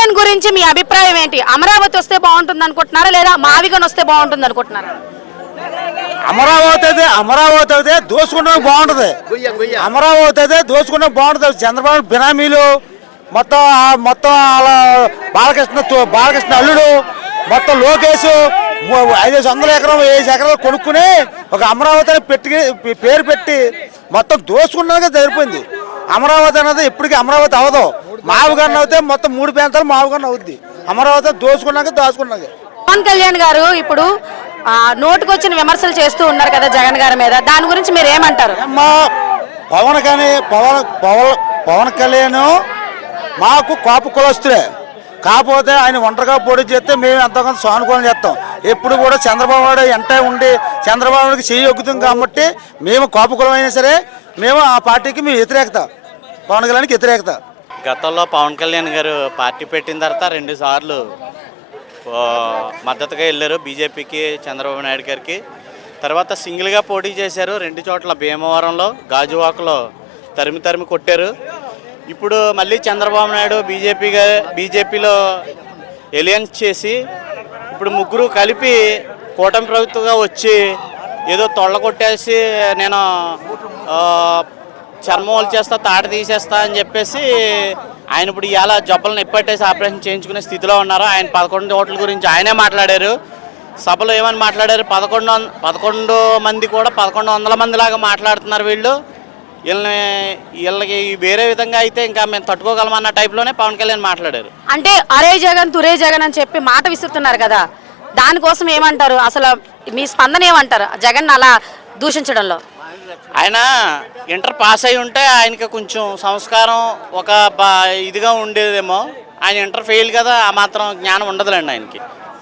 కళ్యాణ్ గురించి మీ అభిప్రాయం ఏంటి? అమరావతి వస్తే బాగుంటుంది అనుకుంటున్నారా లేదా మావిగన్ వస్తే బాగుంటుంది అనుకుంటున్నారా? అమరావతి అయితే దోసుకుంటే బాగుంటుంది. అమరావతి అయితే దోసుకుంటే బాగుంటుంది. చంద్రబాబు బినామీలు మొత్తం అలా బాలకృష్ణ అల్లుడు మొత్తం లోకేష్ 500 ఎకరం 1000 ఎకరాలు కొనుక్కుని ఒక అమరావతిని పేరు పెట్టి మొత్తం దోసుకున్నాక జరిపోయింది. అమరావతి అనేది ఇప్పటికీ అమరావతి అవదు. మావుగన్న అయితే మొత్తం 3 ప్రాంతాలు మావుగన్న అవుద్ది. అమరావతి దోసుకున్నాక దాచుకున్నాక. పవన్ కళ్యాణ్ గారు ఇప్పుడు నోటుకొచ్చిన విమర్శలు చేస్తూ ఉన్నారు కదా జగన్ గారి మీద, దాని గురించి మీరు ఏమంటారు? పవన్ కళ్యాణ్ మాకు కాపు కులస్తులే, కాకపోతే ఆయన ఒంటరిగా పోటీ చేస్తే మేము ఎంతోకొంత సానుకూలం చేస్తాం. ఎప్పుడు కూడా చంద్రబాబు నాయుడు వెంట ఉండి చంద్రబాబుకి చెయ్యి ఒగ్గుతాం కాబట్టి మేము కాపు కులం అయినా సరే మేము ఆ పార్టీకి మేము వ్యతిరేకత, పవన్ కళ్యాణ్కి వ్యతిరేకత. గతంలో పవన్ కళ్యాణ్ గారు పార్టీ పెట్టిన తర్వాత 2 సార్లు మద్దతుగా వెళ్ళారు బీజేపీకి, చంద్రబాబు నాయుడు గారికి. తర్వాత సింగిల్గా పోటీ చేశారు 2 చోట్ల, భీమవరంలో, గాజువాకలో తరిమి కొట్టారు. ఇప్పుడు మళ్ళీ చంద్రబాబు నాయుడు బీజేపీలో ఎలియన్స్ చేసి ఇప్పుడు ముగ్గురు కలిపి కూటమి ప్రభుత్వంగా వచ్చి ఏదో తొళ్ళ కొట్టేసి నేను చర్మం చేస్తా, తాట తీసేస్తా అని చెప్పేసి ఆయన ఇప్పుడు ఇవాళ జబ్బలను ఎప్పట్టేసి ఆపరేషన్ చేయించుకునే స్థితిలో ఉన్నారు. ఆయన 11 ఓట్ల గురించి ఆయనే మాట్లాడారు. సభలో ఏమని మాట్లాడారు? 11 మంది కూడా 1100 మంది లాగా మాట్లాడుతున్నారు వీళ్ళు. వీళ్ళకి వేరే విధంగా అయితే ఇంకా మేము తట్టుకోగలమన్న టైప్లోనే పవన్ కళ్యాణ్ మాట్లాడారు. అంటే అరే జగన్ తురే జగన్ అని చెప్పి మాట విసురుతున్నారు కదా, దానికోసం ఏమంటారు? అసలు మీ స్పందన ఏమంటారు జగన్ అలా దూషించడంలో? ఆయన ఇంటర్ పాస్ అయి ఉంటే ఆయనకి కొంచెం సంస్కారం ఇదిగా ఉండేదేమో. ఆయన ఇంటర్ ఫెయిల్ కదా, ఆ మాత్రం జ్ఞానం ఉండదులేండి ఆయనకి.